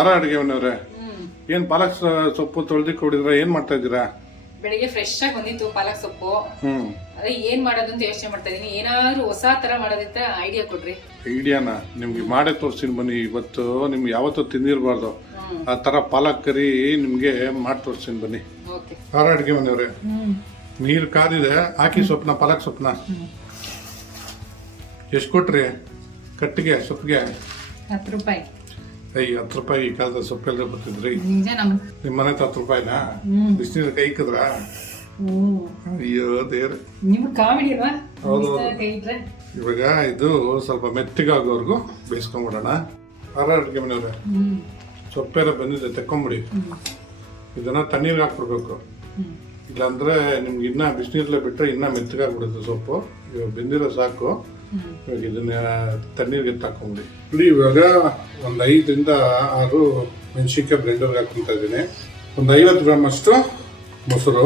ಅಡುಗೆ ಮನೆಯವ್ರೆ ಏನ್ ಪಾಲಕ್ ಸೊಪ್ಪು ತೊಳೆದಿ ಕೊಡಿದ್ರ ಏನ್ ಮಾಡ್ತಾ ಇದ್ದೀರಾ? ಬೆಳಿಗ್ಗೆ ಫ್ರೆಶ್ ಆಗಿ ಬಂದಿತ್ತು ಪಾಲಕ್ ಸೊಪ್ಪು. ಅದೇ ಏನ್ ಮಾಡೋದು ಅಂತ ಯೋಚನೆ ಮಾಡ್ತಾ ಇದೀನಿ. ಏನಾದ್ರು ಹೊಸ ತರ ಮಾಡೋದಿತ್ತ ಐಡಿಯಾ ಕೊಡ್ರಿ. ಐಡಿಯಾನ ನಿಮ್ಗೆ ಮಾಡೇ ತೋರ್ಸಿನ್ ಬನ್ನಿ. ಇವತ್ತು ನಿಮ್ಗೆ ಯಾವತ್ತೂ ತಿಂದಿರ್ಬಾರ್ದು ಆ ತರ ಪಾಲಕ್ ಕರಿ ನಿಮ್ಗೆ ಮಾಡಿ ತೋರ್ಸಿನ್ ಬನ್ನಿ. ಅಡುಗೆ ಮನೆಯವ್ರೆ ನೀರ್ ಕಾದಿದೆ, ಹಾಕಿ ಸೊಪ್ಪನ ಪಾಲಕ್ ಸೊಪ್ಪನ. ಎಷ್ಟ್ ಕೊಟ್ರಿ ಕಟ್ಟಿಗೆ ಸೊಪ್ಪಿಗೆ? 10 ರೂಪಾಯಿ. 10 ರೂಪಾಯಿ ಈ ಕಾಲದ ಸೊಪ್ಪೆಲ್ಲ ಬರ್ತಿದ್ರಿ. ನಿಮ್ ಮನೆ 10 ರೂಪಾಯಿನಾ? ಬಿಸಿನೀರು ಕೈ ಇಕ್ಕದ್ರ? ಅಯ್ಯೋ ದೇವ್ರೆ, ಹೌದು. ಇವಾಗ ಇದು ಸ್ವಲ್ಪ ಮೆತ್ತಗಾಗೋವರೆಗೂ ಬೇಯಿಸ್ಕೊಂಡ್ಬಿಡೋಣ. ಅಡುಗೆ ಮನೆಯವ್ರೆ ಸೊಪ್ಪೆಲ್ಲ ಬಂದಿದೆ, ತೆಕ್ಕೊಂಬಿಡಿ. ಇದನ್ನ ತಣ್ಣೀರ್ಗೆ ಹಾಕ್ಬಿಡ್ಬೇಕು, ಇಲ್ಲಾಂದ್ರೆ ನಿಮ್ಗೆ ಇನ್ನ ಬಿಸಿನೀರಲ್ಲೇ ಬಿಟ್ರೆ ಇನ್ನ ಮೆತ್ತಗಾಗ್ಬಿಡುತ್ತೆ ಸೊಪ್ಪು. ಇವಾಗ ಬೆಂದಿರೋ ಸಾಕು. ಇವಾಗ ಇದನ್ನ ತಣ್ಣೀರ್ಗೆ ಹಾಕೊಂಬಿಡಿ. ನೋಡಿ ಇವಾಗ ಒಂದು 5 ರಿಂದ 6 ಮೆಣಸಿನ್ಕಾಯಿ ಬ್ಲೆಂಡರ್ಗೆ ಹಾಕೊಂತ ಇದ್ದೀನಿ. ಒಂದು 50 ಗ್ರಾಮ್ ಅಷ್ಟು ಮೊಸರು,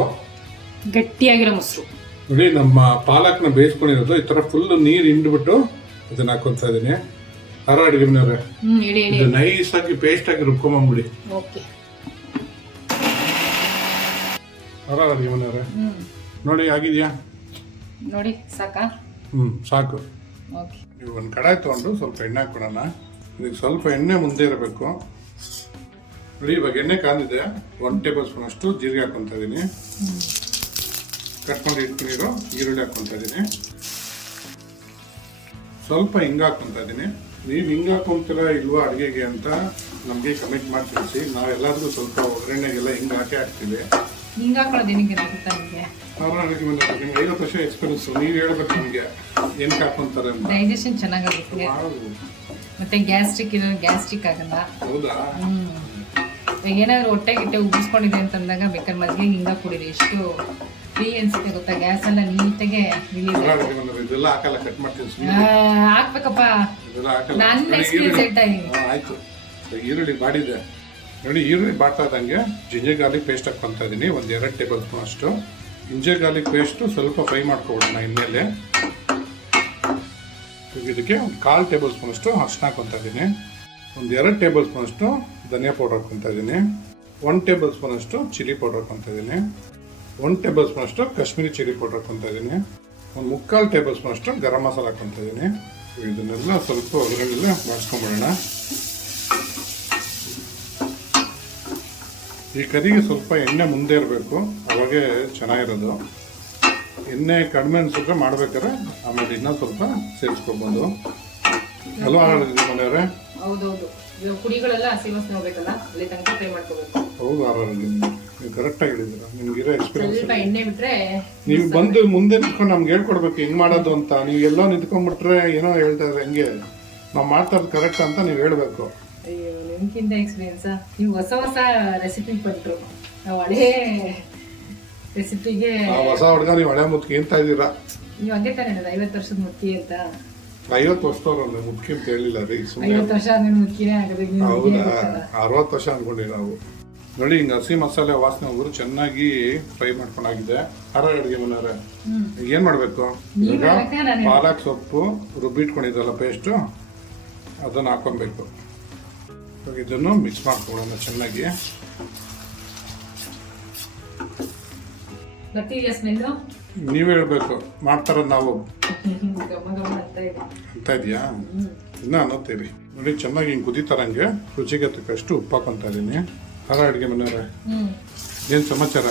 ಗಟ್ಟಿಯಾಗಿರೋ ಮೊಸರು. ನೋಡಿ ನಮ್ಮ ಪಾಲಕ್ನ ಬೇಯಿಸ್ಕೊಂಡಿರೋದು ಈ ತರ ಫುಲ್ ನೀರು ಹಿಂಡ್ಬಿಟ್ಟು ಇದನ್ನ ಹಾಕೊಂತ ಇದ್ದೀನಿ. ಅಡುಗೆ ಮನೆಯವ್ರೆ ಇದು ನೈಸ್ ಆಗಿ ಪೇಸ್ಟ್ ಆಗಿ ರುಬ್ಕೊಂಬಂದ್ಬಿಡಿ. ಅಡುಗೆ ಮನೆಯವ್ರೆ ನೋಡಿ ಆಗಿದ್ಯಾ? ನೋಡಿ ಸಾಕಾ? ಸಾಕು. ನೀವು ಒಂದು ಕಡಾಯಿ ತಗೊಂಡು ಸ್ವಲ್ಪ ಎಣ್ಣೆ ಹಾಕೊಳೋಣ. ಇದಕ್ಕೆ ಸ್ವಲ್ಪ ಎಣ್ಣೆ ಮುಂದೆ ಇರಬೇಕು. ನೋಡಿ ಇವಾಗ ಎಣ್ಣೆ ಕಾದಿದೆ. 1 ಟೇಬಲ್ ಸ್ಪೂನ್ ಅಷ್ಟು ಜೀರಿಗೆ ಹಾಕೊಂತ ಇದೀನಿ. ಕಟ್ಕೊಂಡು ಇಟ್ಕೊಂಡಿರೋ ಈರುಳ್ಳಿ ಹಾಕೊಂತ ಇದೀನಿ. ಸ್ವಲ್ಪ ಹಿಂಗ ಹಾಕೊಂತ ಇದೀನಿ. ನೀವು ಹಿಂಗ ಹಾಕೊಂತೀರಾ ಇಲ್ವಾ ಅಡುಗೆಗೆ ಅಂತ ನಮಗೆ ಕಮೆಂಟ್ ಮಾಡಿ ತಿಳಿಸಿ. ನಾವೆಲ್ಲಾದ್ರೂ ಸ್ವಲ್ಪ ಒಗ್ಗರಣೆಗೆಲ್ಲ ಹಿಂಗ ಹಾಕ್ತೀವಿ. ಹಿಂಗ ಹಾಕೊಳ್ಳೋದು ಏನಕ್ಕೆ ಗೊತ್ತಾ ನಿಮಗೆ? ಅಡುಗೆ ಮನೆ ನಿಮ್ಗೆ 50 ವರ್ಷ ಎಕ್ಸ್ಪೀರಿಯನ್ಸ್. ನೀವು ಹೇಳ್ಬೇಕು ನಿಮಗೆ ಏನಕ್ಕೆ ಹಾಕೊಂತಾರೆ ಅಂತ. ಡೈಜೆಷನ್ ಚೆನ್ನಾಗುತ್ತೆ, ಮತ್ತೆ ಗ್ಯಾಸ್ಟ್ರಿಕ್ ಆಗಲ್ಲ. ಹೌದಾ? ಈಗ ಏನಾದ್ರು ಹೊಟ್ಟೆ ಗಿಟ್ಟೆ ಉಬ್ಬಿಸ್ಕೊಂಡಿದೆ ಅಂತಂದಾಗ ಬೇಕಾದ್ರೆ ಮಜ್ಜಿಗೆ ಹಿಂಗ ಕುಡಿರಿ. ಎಷ್ಟು ಫ್ರೀ ಅನ್ಸುತ್ತೆ ಗೊತ್ತಾ? ಗ್ಯಾಸ್ ಎಲ್ಲ ನೀಟಾಗೆ ಇದೆಲ್ಲ ಹಾಕಲ್ಲ, ಕಟ್ ಮಾಡ್ತೀನಿ. ಹಾಕ್ಬೇಕಪ್ಪ, ನನ್ನ ಎಕ್ಸ್ಪೀರಿಯನ್ಸ್ ಹೇಳ್ತಾ ಇದೀನಿ. ಆಯ್ತು. ಈರುಳ್ಳಿ ಬಾಡಿದೆ ನೋಡಿ. ಈರುಳ್ಳಿ ಬಾಡ್ತಾ ಇದ್ದಂಗೆ ಜಿಂಜರ್ ಗಾರ್ಲಿಕ್ ಪೇಸ್ಟ್ ಹಾಕೊಂತ ಇದೀನಿ. ಒಂದು 2 ಟೇಬಲ್ ಸ್ಪೂನ್ ಅಷ್ಟು ಜಿಂಜರ್ ಗಾರ್ಲಿಕ್ ಪೇಸ್ಟ್ ಸ್ವಲ್ಪ ಫ್ರೈ ಮಾಡ್ಕೊಬಿಡೋಣ ಎಣ್ಣೆಲೆ. ಇದಕ್ಕೆ ಒಂದು 1/4 ಟೇಬಲ್ ಸ್ಪೂನ್ ಅಷ್ಟು ಅರ್ಶಿನ ಹಾಕೊಂತ ಇದ್ದೀನಿ. ಒಂದು 2 ಟೇಬಲ್ ಸ್ಪೂನ್ ಅಷ್ಟು ಧನಿಯಾ ಪೌಡರ್ ಹಾಕೊಂತ ಇದ್ದೀನಿ. 1 ಟೇಬಲ್ ಸ್ಪೂನ್ ಅಷ್ಟು ಚಿಲ್ಲಿ ಪೌಡರ್ ಹಾಕೊಂತ ಇದ್ದೀನಿ. 1 ಟೇಬಲ್ ಸ್ಪೂನ್ ಅಷ್ಟು ಕಾಶ್ಮೀರಿ ಚಿಲ್ಲಿ ಪೌಡರ್ ಹಾಕೊಂತ ಇದ್ದೀನಿ. ಒಂದು 3/4 ಟೇಬಲ್ ಸ್ಪೂನ್ ಅಷ್ಟು ಗರಂ ಮಸಾಲ ಹಾಕೊಂತ ಇದ್ದೀನಿ. ಇದನ್ನೆಲ್ಲ ಸ್ವಲ್ಪ ಒಗ್ಗರಣೆಲ್ಲ ಮಾಡಿಸ್ಕೊಂಡ್ಬಿಡೋಣ. ಈ ಕರಿಗೆ ಸ್ವಲ್ಪ ಎಣ್ಣೆ ಮುಂದೆ ಇರಬೇಕು, ಅವಾಗೇ ಚೆನ್ನಾಗಿರೋದು. ಎಣ್ಣೆ ಕಡಿಮೆ ಅನ್ಸಿದ್ರೆ ಮಾಡ್ಬೇಕಾದ್ರೆ ಆಮೇಲೆ ಇನ್ನೂ ಸ್ವಲ್ಪ ಸೇರಿಸ್ಕೊಬೋದು. ಅಲ್ವಾ ಮನೆಯವ್ರೆ? ಹೌದೌದು. ಕುಡಿಗಳೆಲ್ಲ ಹಸಿ ವಾಸನೆ ಹೋಗ್ಬೇಕಲ್ಲ, ಅಲ್ಲಿ ತನಕ ಫ್ರೈ ಮಾಡ್ಕೋಬೇಕು. ಹೌದು ಆರೋಗ್ಯ, ನೀವು ಕರೆಕ್ಟಾಗಿ ಹೇಳಿದ್ದೀರಾ. ನಿಮ್ಗಿರೋ ಎಕ್ಸ್ಪೀರಿಯನ್ಸ್. ಸ್ವಲ್ಪ ಎಣ್ಣೆ ಬಿಟ್ರೆ ನೀವು ಬಂದು ಮುಂದೆ ನಿಂತ್ಕೊಂಡು ನಮ್ಗೆ ಹೇಳ್ಕೊಡ್ಬೇಕು ಹೆಂಗ್ ಮಾಡೋದು ಅಂತ. ನೀವು ಎಲ್ಲೋ ನಿಂತ್ಕೊಂಡ್ಬಿಟ್ರೆ ಏನೋ ಹೇಳ್ತಾ ಇದ್ರೆ ಹೆಂಗೆ ನಾವು ಮಾಡ್ತಾ ಇರೋದು ಕರೆಕ್ಟ್ ಅಂತ ನೀವು ಹೇಳ್ಬೇಕು. ಅಯ್ಯೋ, ನಿಮ್ಗಿಂತ ಎಕ್ಸ್ಪೀರಿಯನ್ಸ್. ನೀವು ಹೊಸ ರೆಸಿಪಿ ಕೊಟ್ಟರು, ನಾವು ಹಳೇ ರೆಸಿಪಿಗೆ ಹೊಸ ಹುಡುಗ ನೀವು ಹಳೆ ಮುದ್ಕಿ ಅಂತ ಇದ್ದೀರಾ. ನೀವು ಹಂಗೆ ತಾನೇ 50 ವರ್ಷದ ಮುದ್ಕಿ ಅಂತ. 50 ವರ್ಷದವ್ರಲ್ಲ ಮುದ್ಕಿ ಅಂತ ಹೇಳಿಲ್ಲ ರೀ. 50 ವರ್ಷ ಆದ್ಮೇಲೆ ಮುದ್ಕಿನೇ ಆಗೋದು. ಹೌದಾ? 60 ವರ್ಷ ಅನ್ಕೊಂಡಿ ನಾವು. ನೋಡಿ ಹಿಂಗ ಹಸಿ ಮಸಾಲೆ ವಾಸನೆ ಹೋದ್ರು ಚೆನ್ನಾಗಿ ಫ್ರೈ ಮಾಡ್ಕೊಂಡಾಗಿದೆ. ಅಡುಗೆ ಮನೆಯವ್ರೆ ಏನ್ ಮಾಡ್ಬೇಕು? ಪಾಲಕ್ ಸೊಪ್ಪು ರುಬ್ಬಿಟ್ಕೊಂಡಿದ್ದಲ್ಲ ಪೇಸ್ಟ್, ಅದನ್ನ ಹಾಕೊಬೇಕು. ಇದನ್ನು ಮಿಕ್ಸ್ ಮಾಡ್ಕೊಳ್ಳೋಣ ಚೆನ್ನಾಗಿ. ನೀವೇ ಹೇಳ್ಬೇಕು, ಮಾಡ್ತಾರದ್ ನಾವು ಅಂತ ಇದೆಯಾ ಇನ್ನ ಅನ್ನೋತೀರಿ. ನೋಡಿ ಚೆನ್ನಾಗಿ ಹಿಂಗೆ ಕುದಿತಾರಂಗೆ ರುಚಿಗೆ ತಕ್ಕಷ್ಟು ಉಪ್ಪು ಹಾಕೊಂತ ಇದೀನಿ. ಅಡುಗೆ ಮನೆಯವ್ರೆ ಏನ್ ಸಮಾಚಾರ?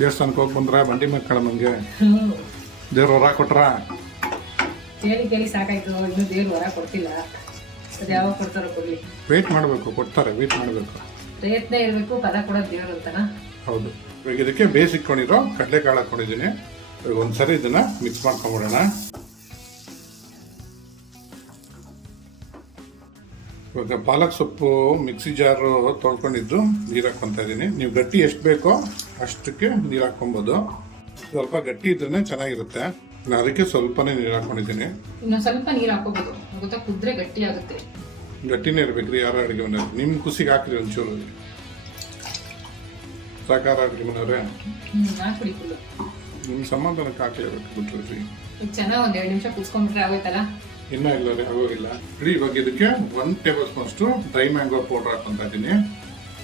ದೇವಸ್ಥಾನಕ್ಕೆ ಹೋಗಿ ಬಂದ್ರ? ಬಂಡಿ ಮಕ್ಕಳ ಮಂಗೆ ದೇವ್ರ ಹೊರ ಕೊಟ್ರ? ಕೇಳಿ ಸಾಕಾಯ್ತು. ಇನ್ನು ದೇವ್ರು ಹೊರ ಕೊಡ್ತಿಲ್ಲ. ಅದು ಯಾವಾಗ ಕೊಡ್ತಾರೋ ಕೊಡ್ಲಿ. ವೇಟ್ ಮಾಡಬೇಕು, ಕೊಡ್ತಾರೆ. ವೇಟ್ ಮಾಡಬೇಕು, ಪ್ರಯತ್ನ ಇರಬೇಕು. ಪದ ಕೊಡೋದು ದೇವ್ರು ಅಂತನ. ಹೌದು. ಇವಾಗ ಇದಕ್ಕೆ ಬೇಯಿಸಿಟ್ಕೊಂಡಿರೋ ಕಡಲೆಕಾಳು ಹಾಕೊಂಡಿದ್ದೀನಿ. ಇವಾಗ ಒಂದ್ಸರಿ ಇದನ್ನ ಮಿಕ್ಸ್ ಮಾಡ್ಕೊಂಡ್ಬಿಡೋಣ. ಇವಾಗ ಪಾಲಕ್ ಸೊಪ್ಪು ಮಿಕ್ಸಿ ಜಾರು ತೊಳ್ಕೊಂಡಿದ್ದು ನೀರು ಹಾಕ್ಕೊಂತ ಇದ್ದೀನಿ. ನೀವು ಗಟ್ಟಿ ಎಷ್ಟು ಬೇಕೋ ಅಷ್ಟಕ್ಕೆ ನೀರು ಹಾಕ್ಕೊಬೋದು. ಸ್ವಲ್ಪ ಗಟ್ಟಿ ಇದ್ರೆ ಚೆನ್ನಾಗಿರುತ್ತೆ. ನಾನು ಅದಕ್ಕೆ ಸ್ವಲ್ಪನೇ ನೀರು ಹಾಕೊಂಡಿದ್ದೀನಿ. ಇನ್ನೊಂದು ಸ್ವಲ್ಪ ನೀರು ಹಾಕೋಬಹುದು, ಗೊತ್ತಾ? ಕುದ್ರೆ ಗಟ್ಟಿ ಆಗುತ್ತೆ. ಗಟ್ಟಿನೇ ಇರ್ಬೇಕ್ರಿ. ಅಡುಗೆ ಮನೆಯವ್ರೆ ನಿಮ್ಮ ಖುಷಿಗೆ ಹಾಕ್ರಿ ಒಂಚೂರು. ಸಾಕಾರ ಅಡುಗೆ ಮನೆಯವ್ರೆ ನಿಮ್ಮ ಸಮಾಧಾನಕ್ಕೆ ಹಾಕ್ಲೇಬೇಕು ಬಿಟ್ರಿ. ಚೆನ್ನಾಗಿ 1-2 ನಿಮಿಷ ಕುದಿಸ್ಕೊಂಡ್ಬಿಟ್ರೆ ಆಗೋಯ್ತಲ್ಲ. ಇನ್ನೂ ಇಲ್ಲ ರೀ ಆಗೋಗಿಲ್ಲ ರೀ. ಇವಾಗ ಇದಕ್ಕೆ 1 ಟೇಬಲ್ ಸ್ಪೂನ್ಷ್ಟು ಡ್ರೈ ಮ್ಯಾಂಗೋ ಪೌಡರ್ ಹಾಕೊಂತ ಇದ್ದೀನಿ.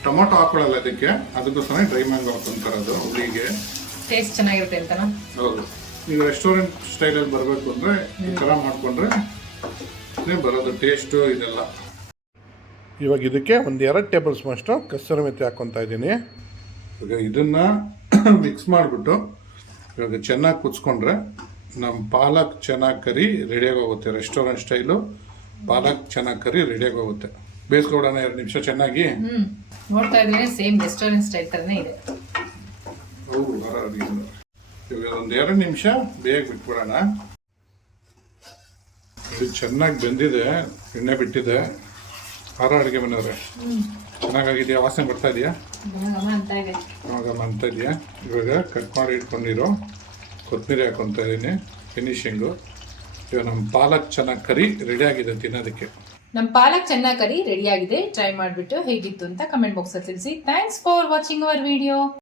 ಟೊಮೊಟೊ ಹಾಕೊಳ್ಳಲ್ಲ ಅದಕ್ಕೆ, ಅದಕ್ಕೋಸ್ಕರ ಡ್ರೈ ಮ್ಯಾಂಗೋ ಹಾಕೊಂತಾರದು ಹುಳಿಗೆ ಟೇಸ್ಟ್ ಚೆನ್ನಾಗಿರುತ್ತೆ ಅಂತನಾ? ಹೌದು. ಈಗ ರೆಸ್ಟೋರೆಂಟ್ ಸ್ಟೈಲಲ್ಲಿ ಬರಬೇಕು ಅಂದರೆ ಈ ಥರ ಮಾಡಿಕೊಂಡ್ರೆ ಬರೋದು ಟೇಸ್ಟು ಇದೆಲ್ಲ. ಇವಾಗ ಇದಕ್ಕೆ 1-2 ಟೇಬಲ್ ಸ್ಪೂನಷ್ಟು ಕಸೂರಿ ಮೆಥಿ ಹಾಕ್ಕೊತಾ ಇದ್ದೀನಿ. ಇವಾಗ ಇದನ್ನು ಮಿಕ್ಸ್ ಮಾಡಿಬಿಟ್ಟು ಇವಾಗ ಚೆನ್ನಾಗಿ ಕುದಿಸ್ಕೊಂಡ್ರೆ ನಮ್ಮ ಪಾಲಕ್ ಚೆನ್ನಾಗಿ ಕರಿ ರೆಡಿಯಾಗಿ ಹೋಗುತ್ತೆ. ರೆಸ್ಟೋರೆಂಟ್ ಸ್ಟೈಲು ಪಾಲಕ್ ಚೆನ್ನಾಗಿ ಕರಿ ರೆಡಿಯಾಗಿ ಹೋಗುತ್ತೆ. ಬೇಯಿಸ್ಕೊಡೋಣ 2 ನಿಮಿಷ ಚೆನ್ನಾಗಿ. ನೋಡ್ತಾ ಇದ್ದೀನಿ ಸೇಮ್ ರೆಸ್ಟೋರೆಂಟ್ ಸ್ಟೈಲ್ ಥರನೇ ಇದೆ. ಹೌದು, ಇವಾಗ 1-2 ನಿಮಿಷ ಬೇಗ ಬಿಟ್ಬಿಡೋಣ. ಇದು ಚೆನ್ನಾಗಿ ಬೆಂದಿದೆ, ಎಣ್ಣೆ ಬಿಟ್ಟಿದೆ. ಖಾರ ಅಡುಗೆ ಮನೆಯವ್ರೆ ಚೆನ್ನಾಗಿದೆಯಾ? ವಾಸನೆ ಬರ್ತಾ ಇದೆಯಾ? ಅಂತ ಇದೆಯಾ? ಇವಾಗ ಕಟ್ ಮಾಡಿ ಇಟ್ಕೊಂಡಿರೋ ಕೊತ್ತಂಬರಿ ಹಾಕೊತಾ ಇದ್ದೀನಿ ಫಿನಿಶಿಂಗು. ಇವಾಗ ನಮ್ಮ ಪಾಲಕ್ ಚೆನ್ನಾಗಿ ಕರಿ ರೆಡಿಯಾಗಿದೆ ತಿನ್ನೋದಕ್ಕೆ. ನಮ್ಮ ಪಾಲಕ್ ಚೆನ್ನಾಗಿ ಕರಿ ರೆಡಿಯಾಗಿದೆ. ಟ್ರೈ ಮಾಡಿಬಿಟ್ಟು ಹೇಗಿತ್ತು ಅಂತ ಕಮೆಂಟ್ ಬಾಕ್ಸಲ್ಲಿ ತಿಳಿಸಿ. Thanks for watching our video.